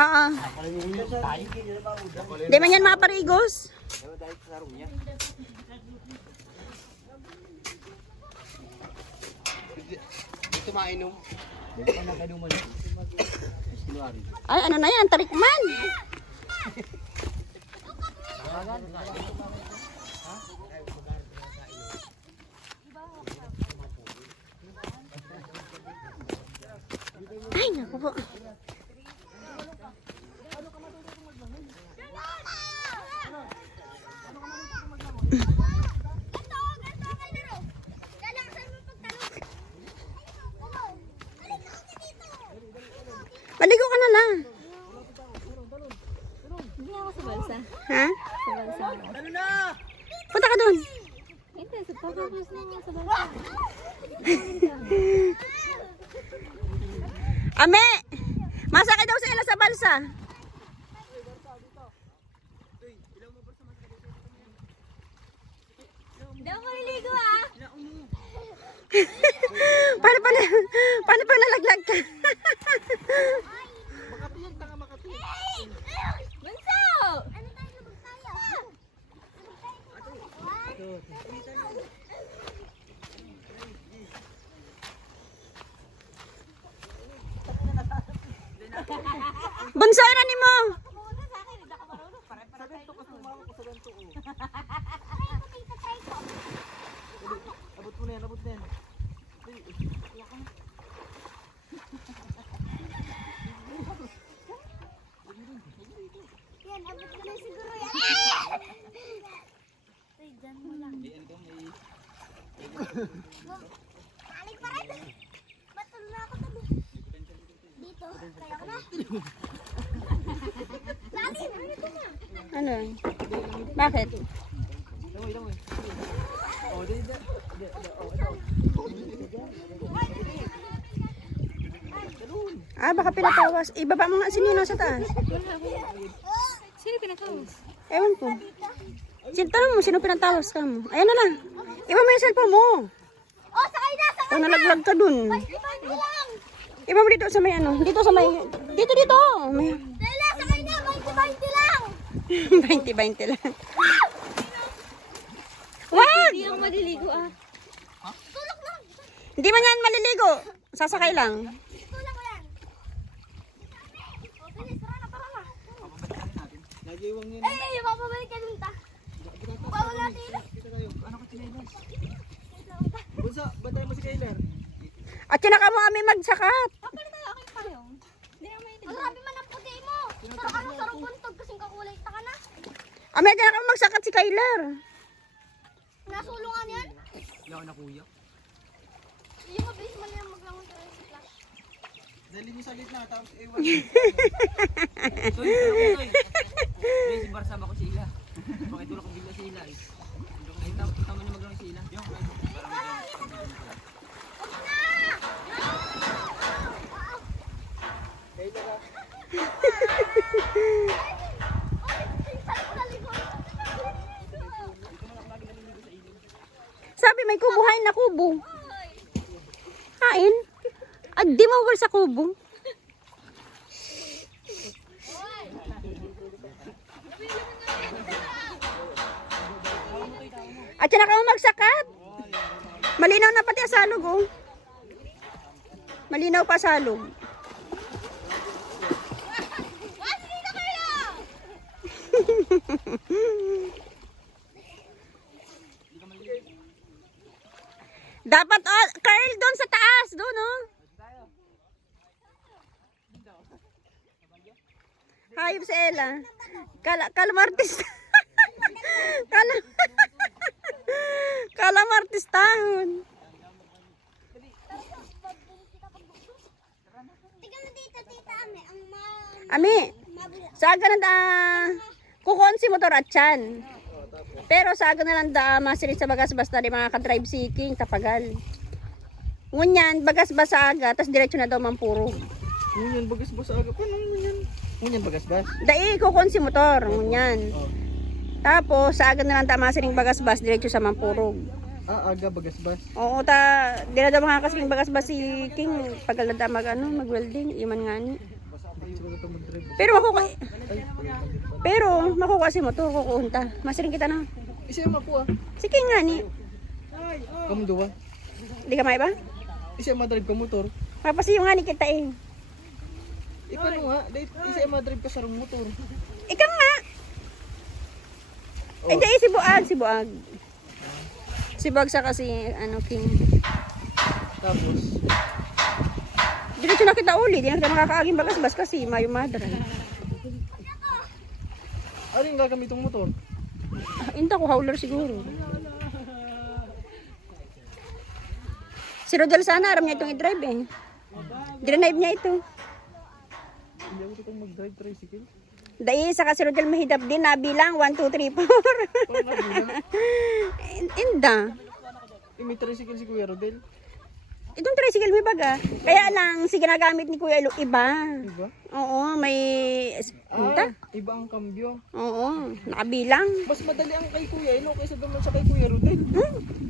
Oo. Di man yan mga parigos. Ito mainom. Ay, ano na yan? Tarikman. Ay, naku po. Maligo ka na lang. Hindi ako sa balsa. Ha? Sa balsa. Punta ka doon. Hindi, sa pagkakos na nga sa balsa. Ame! Masakay daw sa ila sa balsa. Hindi ako maliligo ah. Paano pa nalaglag ka? Bunso! Bunso, na ni mo. Abot mo na yan, abot na yan. Yan, abot ko na siguro yan. Ay, dyan mo lang. Alig pa rin. Batal na ako tabi. Dito, kaya ko na. Lali, ano ito na? Ano? Bakit? Damoy, damoy. Oh, di. Ah, baka pinatawas. Ibaba mo nga si Nino sa taas. Sino pinakawas? Ewan ko. Tanong mo, sino pinatawas ka mo? Ayan na lang. Iba mo yung cellphone mo. Oh, sakay na! Sakay! Pag nalaglag ka dun. Bye lang! Iba mo dito sa may ano. Dito sa may... Dito. May... Dala, sakay na! 20-20 lang! 20-20 lang. Wag! Hindi ako maliligo ah. Tulak lang! Hindi man yan maliligo. Sasakay lang. Tulak ko yan! O, bilis, tara na, tara na! Nagiwang yan. Ay, mapabalik ka dun ta! Bawal natin! Kita tayo. Ano ka chinelas? Bunso, bantay mo si Kayler. At sinaka mo kami magsakat. Kapag tayo, akin pa yun. Hindi na may tignan. Ang grabe man ang puti mo! Sarang buntog kasing kakulay ta ka na. Amay, sinaka mo magsakat si Kyler. Nasulungan yan? Hindi ako na kuya. Yung mabilis man yan maglangon sa flash. Dali mo sa gitna, tapos ewan. Soy, Soy. May si Barsama ko si Ila. Bakit tulak ko bigla si Ila eh. Ay, tama niya maglang si Ila. Sabi may kubo, hain na kubo. Hain? At di mawal sa kubo. At yan ka mo magsakat. Malinaw na pati asalog oh. Malinaw pa asalog. Dapat oh, Carl doon sa taas, doon oh. Hayop si Ella. Kalamartis. Kalamartis tahon. Tingnan mo dito, tita Ame. Ang Ami, sa aga na da, kukon si motor at tiyan. Pero sa aga na lang da, masirit sa bagas basta di mga ka-drive seeking, tapagal. Ngunyan, bagas ba sa aga, tas diretso na daw mampurog. Ngunyan, bagas-bas aga. Paano ngunyan? Ngunyan, bagas-bas? Dai, kukon si motor, ngunyan. Tapos, sa aga na lang da, masiring bagas-bas, diretso sa mampurog. Ah, aga, bagas-bas. Oo, di na daw makakasiring bagas-bas si King, pag alada mag-welding, iman nga ni. Siguro ito mag-drive. Pero makukuha si motor, kukunta. Masiring kita na. Isa yung makuha. Sige nga ni. Kamu duwa. Di ka may ba? Isa yung madrive ka motor. Mapasiyo nga ni kita eh. Paano nga? Isa yung madrive ka sa motor. Ikaw nga. Oh. Hindi, si Buag. Si Buag sa kasi, King. Tapos, Diretso na kita uli. Di na kita makakaaging bagas-bas kasi mayo madra. ano yung gagamit ng motor? Inta ko, hauler siguro. Si Rodel sana, aram niya itong i-drive eh. Dinanive niya ito. Hindi ako itong mag-drive tricycle. Dahil sa kasi Rodel mahidap din, nabilang 1, 2, 3, 4. Paano nga bilang? Inda. May tricycle si Kuya Rodel. Itong tricycle may baga. Kaya lang, si ginagamit ni Kuya Elo, iba. Diba? Oo, may... Inta? Iba ang kambyo. Oo, nakabilang. Mas madali ang kay Kuya Elo kaysa naman sa kay Kuya Rodel.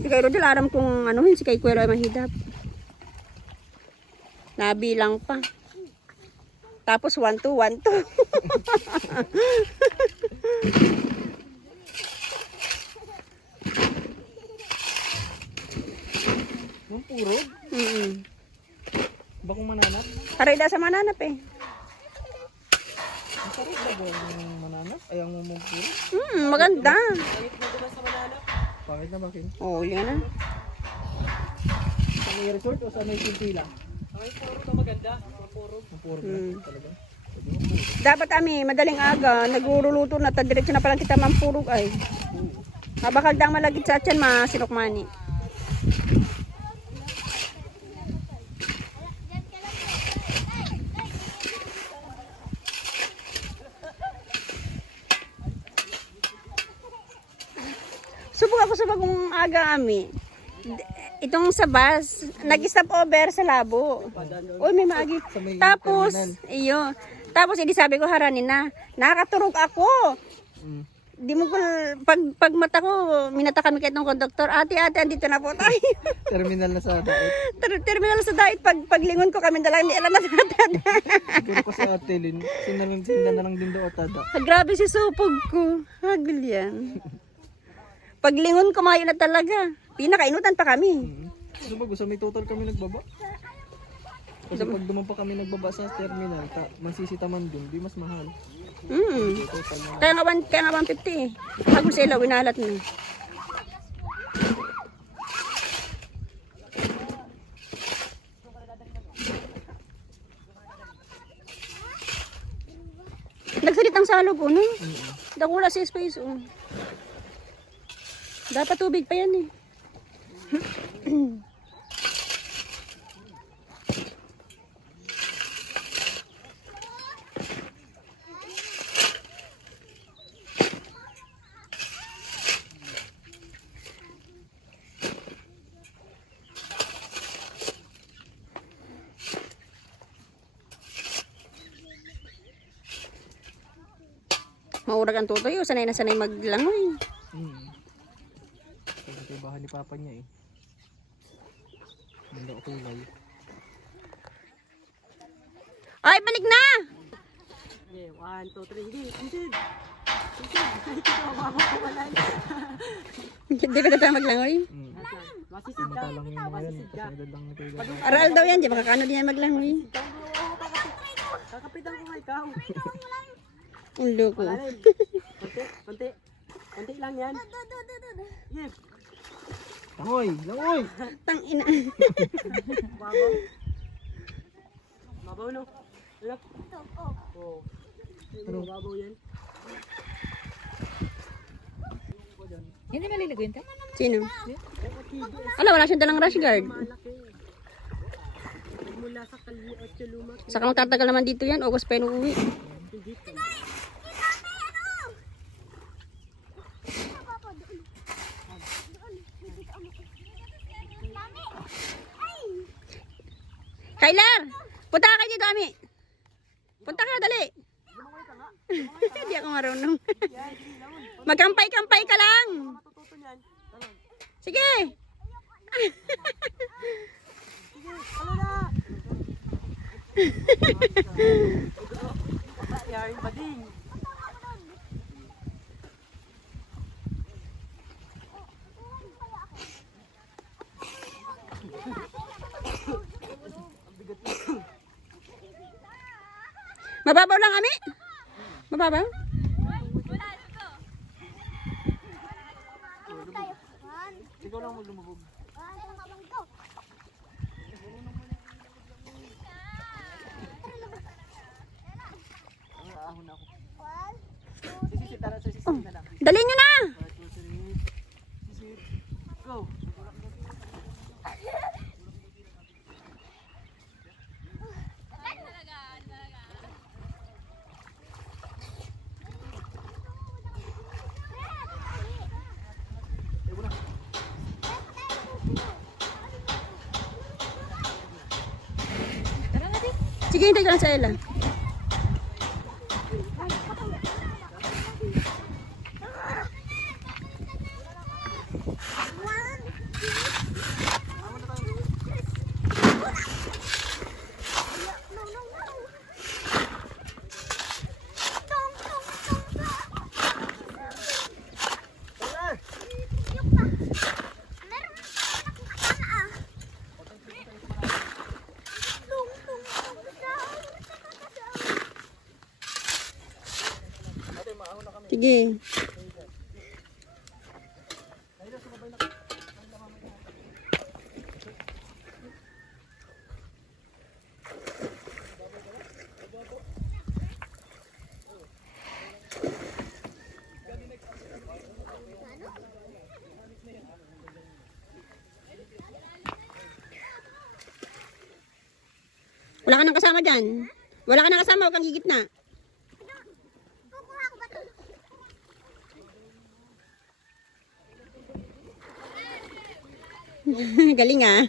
Si Kuya Rodel, aram kung si kay Kuya Elo ay mahidap. Nabilang pa. Tapos 1, 2, 1, 2. Mampurog? Bakong mananap? Aray da sa mananap eh. Ang sarap ba ba yung mananap? Ayaw mo mampurog? Maganda. Bakit na bakit? Oo, yun na. Sa may resort o sa may pintila? Sa may puro na maganda. Mampurog na talaga. Dapat kami, madaling aga, naguruluto na, diretso na palang kita mampurog ay. Mabakal dang malagit sa tiyan, masinokmani. Subok ako sa bagong aga ami. Itong sa bus, nag-stop over sa Labo. Uy, may maagi. Tapos, iyo. Tapos, hindi sabi ko haranin na. Nakakaturog ako. Di mo ko, pag mata ko, minata kami kahit ng konduktor. Ate, andito na po tayo. Terminal na sa dait. Terminal sa dait. Paglingon ko kami dalang, hindi alam na tatada. Siguro ko sa ate Lin, sinda na lang din daw atada. Grabe si supog ko. Hagil yan. Paglingon ko, mayo na talaga. Pinakainutan pa kami. So bago sa may total kami nagbaba. Kasi pag duman pa kami nagbaba sa terminal, mansisita man dun, di mas mahal. Total na. Kaya nga 150 eh. Bago sila, winalat na. Nagsalitang salog oh, no? Dakula si space oh. Dapat tubig pa yan eh. Maurag ang tutoy o sanay na sanay maglangoy. Kasi ito bahay ni papa niya eh. Hindi ako kulay. Ay, balik na! Okay, 1, 2, 3, hindi, hindi. Hindi ba tayo maglangoy? Masisid ka. Matalang yung mga yan. Kasi edad lang na kayo. Aral daw yan, di ba kakano din yan maglangoy? Kakapitan ko nga ikaw. Ulo ko. Konti lang yan. Yes. Langoy! Langoy! Tang ina. Babaw. Babaw no? Anak. Oo. Ano? Babaw yan. Hindi maliligo yun, Sino? Ala, wala siyang dalang rash guard. Mula sa kalye at lumak. Saka magtatagal naman dito yan, August pa yun uuwi. Kyler! Punta ka kayo dito, Ami. Punta ka, dali. Hindi ako marunong. Magkampay-kampay ka lang. Sige. Yarin pa din. Mababaw lang kami. Mababaw. Ikaw lang lumubog. Ahon ako. Sisit, tara sa sisit na lang. Dali nyo na. 1, 2, 3. Sisit. Go. Sige, hintay ko lang sa Ella. Sige. Wala ka nang kasama dyan. Wala ka nang kasama, huwag kang gigit na. Kukuha ko ba ito? Galing ah.